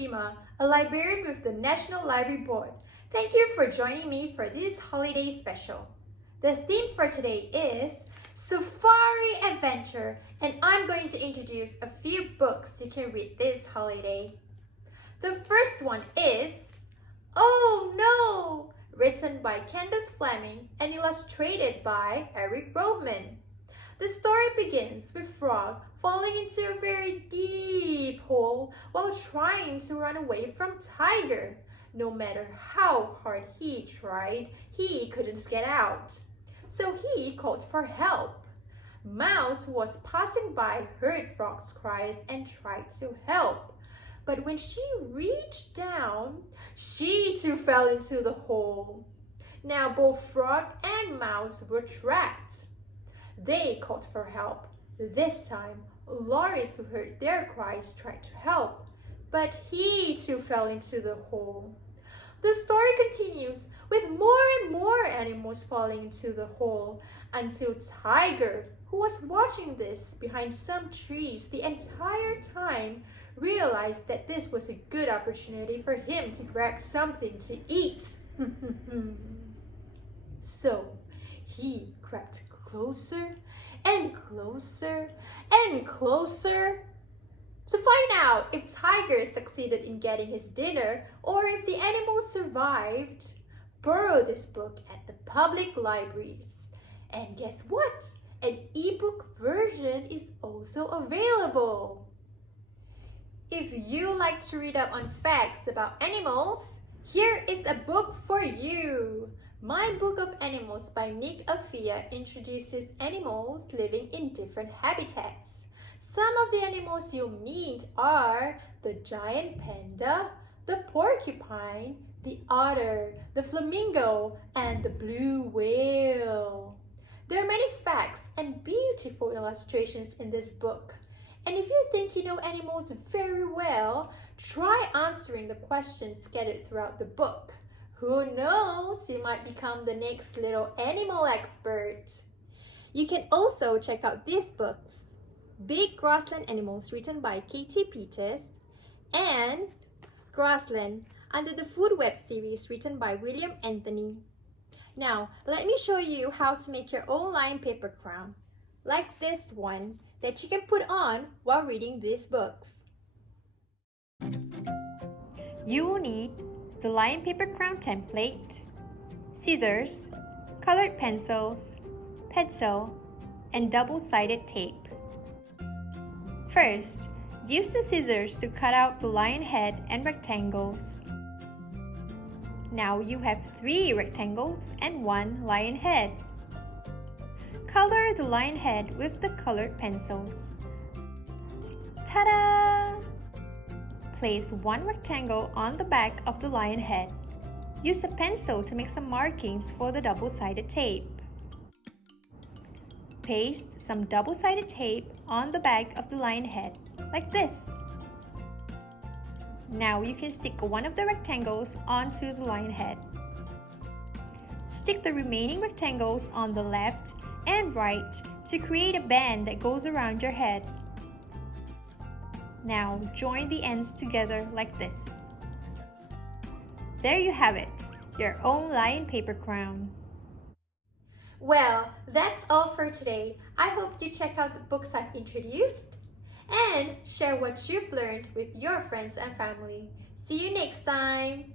Shimah, a librarian with the National Library Board. Thank you for joining me for this holiday special. The theme for today is Safari Adventure, and I'm going to introduce a few books you can read this holiday. The first one is Oh No! Written by Candace Fleming and illustrated by Eric Rohman. The story begins with Frog falling into a very deep hole while trying to run away from Tiger. No matter how hard he tried, he couldn't get out. So he called for help. Mouse was passing by, heard Frog's cries and tried to help. But when she reached down, she too fell into the hole. Now both Frog and Mouse were trapped. They called for help. This time, Loris, who heard their cries, tried to help, but he too fell into the hole. The story continues with more and more animals falling into the hole until Tiger, who was watching this behind some trees the entire time, realized that this was a good opportunity for him to grab something to eat. So he crept closer and closer and closer to find out if Tiger succeeded in getting his dinner or if the animals survived. Borrow this book at the public libraries. And guess what? An ebook version is also available. If you like to read up on facts about animals, here is a book for you. My Book of Animals by Nick Afia introduces animals living in different habitats. Some of the animals you'll meet are the giant panda, the porcupine, the otter, the flamingo, and the blue whale. There are many facts and beautiful illustrations in this book. And if you think you know animals very well, try answering the questions scattered throughout the book. Who knows, you might become the next little animal expert. You can also check out these books, Big Grassland Animals written by Katie Peters and Grassland under the Food Web series written by William Anthony. Now, let me show you how to make your own lion paper crown, like this one that you can put on while reading these books. You will need the lion paper crown template, scissors, colored pencils, pencil, and double-sided tape. First, use the scissors to cut out the lion head and rectangles. Now you have 3 rectangles and 1 lion head. Color the lion head with the colored pencils. Ta-da! Place 1 rectangle on the back of the lion head. Use a pencil to make some markings for the double-sided tape. Paste some double-sided tape on the back of the lion head, like this. Now you can stick one of the rectangles onto the lion head. Stick the remaining rectangles on the left and right to create a band that goes around your head. Now join the ends together like this. There you have it, your own lion paper crown. Well, that's all for today. I hope you check out the books I've introduced and share what you've learned with your friends and family. See you next time!